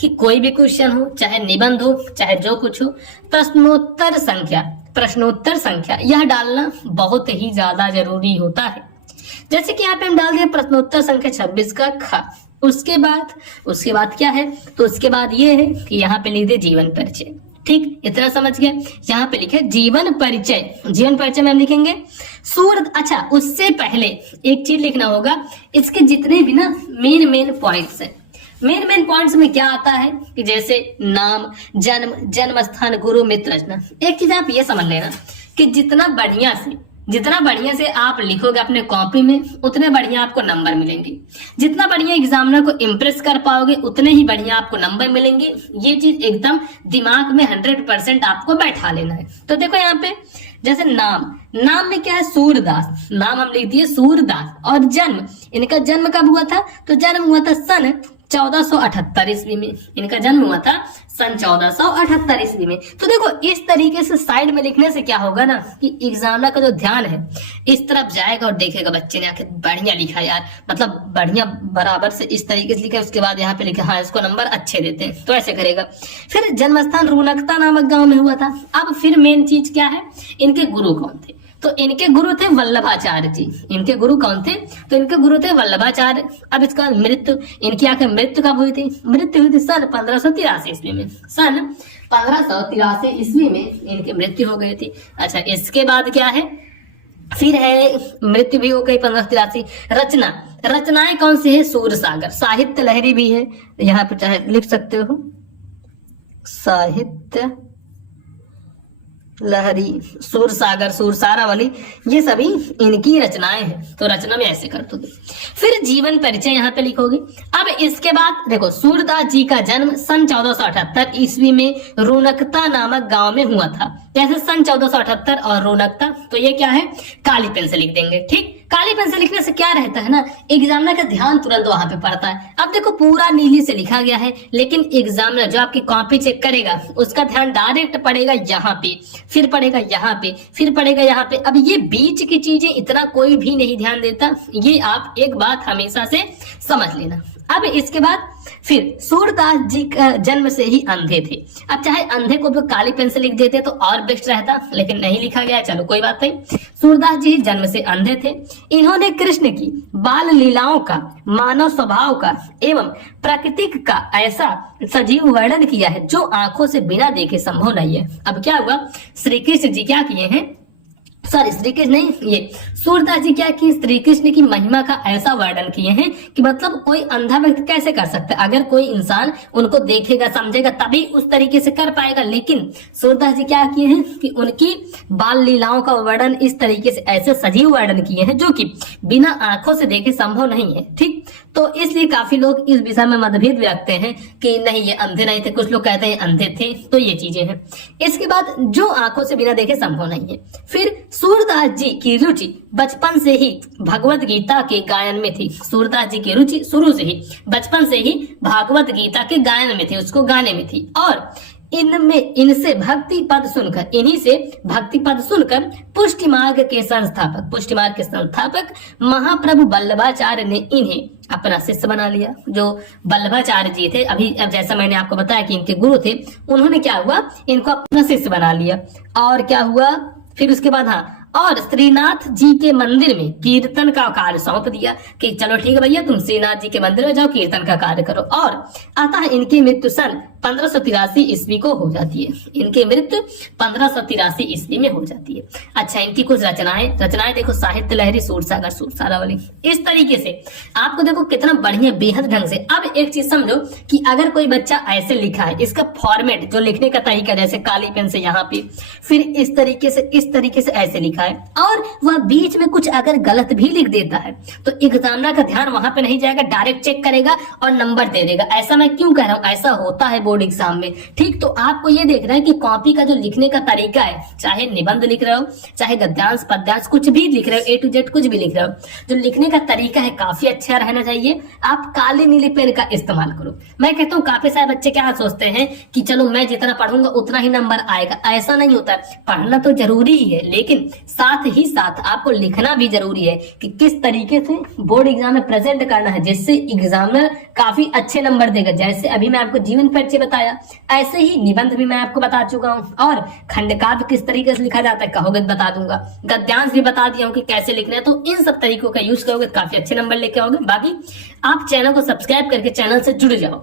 कि कोई भी क्वेश्चन हो, चाहे निबंध हो, चाहे जो कुछ हो, प्रश्नोत्तर संख्या यह डालना बहुत ही ज्यादा जरूरी होता है। जैसे कि यहाँ पे हम डाल दिए प्रश्नोत्तर संख्या 26 का ख। उसके बाद क्या है, तो उसके बाद ये है कि यहाँ पे लिख दे जीवन परिचय। ठीक, इतना समझ गए। यहाँ पे लिखे जीवन परिचय। जीवन परिचय में हम लिखेंगे सूर्य। अच्छा, उससे पहले एक चीज लिखना होगा, इसके जितने भी ना मेन पॉइंट्स है, मेन पॉइंट्स में क्या आता है कि जैसे नाम, जन्म स्थान, गुरु, मित्र रचना। एक चीज आप ये समझ लेना कि जितना बढ़िया से आप लिखोगे अपने कॉपी में, उतने बढ़िया आपको नंबर मिलेंगे। जितना बढ़िया एग्जामिनर को इम्प्रेस कर पाओगे, उतने ही बढ़िया आपको नंबर मिलेंगे। ये चीज एकदम दिमाग में 100% आपको बैठा लेना है। तो देखो यहाँ पे जैसे नाम में क्या है, सूरदास। नाम हम लिख दिए सूरदास। और जन्म, इनका जन्म कब हुआ था, तो जन्म हुआ था सन 1478 ईस्वी में। इनका जन्म हुआ था सन 1478 ईस्वी में। तो देखो इस तरीके से साइड में लिखने से क्या होगा ना कि एग्जामिनर का जो ध्यान है इस तरफ जाएगा और देखेगा बच्चे ने आखिर बढ़िया लिखा यार, मतलब बढ़िया बराबर से इस तरीके से लिखा। उसके बाद यहाँ पे लिखा हाँ इसको नंबर अच्छे देते हैं, तो ऐसे करेगा। फिर जन्मस्थान रूनकता नामक गांव में हुआ था। अब फिर मेन चीज क्या है, इनके गुरु कौन थे, तो इनके गुरु थे वल्लभाचार्य जी। इनके गुरु कौन थे, तो इनके गुरु थे वल्लभाचार्य। अब इसका मृत्यु, इनकी आखिर मृत्यु कब हुई थी, मृत्यु हुई थी सन 1583 ईस्वी में। सन 1583 ईस्वी में इनकी मृत्यु हो गई थी। अच्छा, इसके बाद क्या है, फिर है मृत्यु भी हो गई 1583। रचनाएं कौन सी है, सूरसागर। साहित्य लहरी भी है, यहाँ पे चाहे लिख सकते हो साहित्य लहरी, सूरसागर, सूरसारा वाली, ये सभी इनकी रचनाएं हैं। तो रचना में ऐसे कर दो। फिर जीवन परिचय यहाँ पे लिखोगे। अब इसके बाद देखो सूरदास जी का जन्म सन 1478 ईस्वी में रोनकता नामक गांव में हुआ था। जैसे सन 1478 और रोनकता, तो ये क्या है, काली पेन से लिख देंगे। ठीक, काली पेन से लिखने से क्या रहता है ना, एग्जामिनर का ध्यान तुरंत वहां पे पड़ता है। अब देखो पूरा नीली से लिखा गया है, लेकिन एग्जामिनर जो आपकी कॉपी चेक करेगा उसका ध्यान डायरेक्ट पड़ेगा यहाँ पे, फिर पड़ेगा यहाँ पे, फिर पड़ेगा यहाँ पे। अब ये बीच की चीजें इतना कोई भी नहीं ध्यान देता, ये आप एक बात हमेशा से समझ लेना। अब इसके बाद फिर सूरदास जी का जन्म से ही अंधे थे। अब चाहे अंधे को भी काली पेन से लिख देते तो और बेस्ट रहता, लेकिन नहीं लिखा गया, चलो कोई बात नहीं। सूरदास जी जन्म से अंधे थे। इन्होंने कृष्ण की बाल लीलाओं का, मानव स्वभाव का एवं प्राकृतिक का ऐसा सजीव वर्णन किया है जो आंखों से बिना देखे संभव नहीं है। अब क्या हुआ, श्री कृष्ण जी क्या किए हैं, सॉरी श्री कृष्ण नहीं, ये सूरदास जी क्या किए, श्री कृष्ण की महिमा का ऐसा वर्णन किए हैं कि मतलब कोई अंधा व्यक्ति कैसे कर सकता है। अगर कोई इंसान उनको देखेगा समझेगा तभी उस तरीके से कर पाएगा, लेकिन सूरदास जी क्या किए हैं कि उनकी बाल लीलाओं का वर्णन इस तरीके से ऐसे सजीव वर्णन किए हैं जो कि बिना आंखों से देखे संभव नहीं है। ठीक, तो इसलिए काफी लोग इस विषय में मतभेद भी रखते हैं कि नहीं ये अंधे नहीं थे, कुछ लोग कहते हैं अंधे थे। तो ये चीजें हैं। इसके बाद जो आंखों से बिना देखे संभव नहीं है। फिर सूरदास जी की रुचि बचपन से ही भगवत गीता के गायन में थी। सूरदास जी की रुचि शुरू से ही बचपन से ही भागवत गीता के गायन में थी, उसको गाने में थी। और इनसे भक्ति पद सुनकर पुष्टि मार्ग के संस्थापक महाप्रभु वल्लभाचार्य ने इन्हें अपना शिष्य बना लिया। जो वल्लभाचार्य जी थे, अभी अब जैसा मैंने आपको बताया कि इनके गुरु थे, उन्होंने क्या हुआ, इनको अपना शिष्य बना लिया। और क्या हुआ फिर उसके बाद, हाँ, और श्रीनाथ जी के मंदिर में कीर्तन का कार्य सौंप दिया कि चलो ठीक है भैया, तुम श्रीनाथ जी के मंदिर में जाओ, कीर्तन का कार्य करो। और अतः इनकी मृत्यु सन 1583 ईस्वी को हो जाती है। इनकी मृत्यु 1583 ईस्वी में हो जाती है। अच्छा, इनकी कुछ रचनाएं देखो, साहित्य लहरी, सूरसागर, सूरसारा वाली, इस तरीके से आपको देखो कितना बढ़िया बेहद ढंग से। अब एक चीज समझो कि अगर कोई बच्चा ऐसे लिखा है, इसका फॉर्मेट जो लिखने का तरीका, जैसे काली पेन से यहाँ पे, फिर इस तरीके से ऐसे लिखा है, और वह बीच में कुछ अगर गलत भी लिख देता है तो एग्जामिनर का ध्यान वहां पे नहीं जाएगा, डायरेक्ट चेक करेगा और नंबर दे देगा। ऐसा मैं क्यों कह रहा हूं, ऐसा होता है बोर्ड एग्जाम में। ठीक, तो आपको ये देखना है कि कॉपी का जो लिखने का तरीका है, चाहे निबंध लिख रहे हो, चाहे गद्यांश पद्यांश कुछ भी लिख रहे हो, A to Z कुछ भी लिख रहे हो, जो लिखने का तरीका है काफी अच्छा रहना चाहिए। आप काली नीली पेन का इस्तेमाल करो। मैं कहता हूँ काफी सारे बच्चे क्या सोचते हैं कि चलो मैं जितना पढ़ूंगा उतना ही नंबर आएगा। ऐसा नहीं होता है, पढ़ना तो जरूरी ही है, लेकिन साथ ही साथ आपको लिखना भी जरूरी है कि किस तरीके से बोर्ड एग्जाम में प्रेजेंट करना है, जिससे एग्जामिनर काफी अच्छे नंबर देगा। जैसे अभी मैं आपको जीवन परिचय बताया, ऐसे ही निबंध भी मैं आपको बता चुका हूँ, और खंडकाव्य किस तरीके से लिखा जाता है कहोगे बता दूंगा, गद्यांश भी बता दिया हूँ कि कैसे लिखना है। तो इन सब तरीकों का यूज करोगे काफी अच्छे नंबर लेके आओगे। बाकी आप चैनल को सब्सक्राइब करके चैनल से जुड़ जाओ।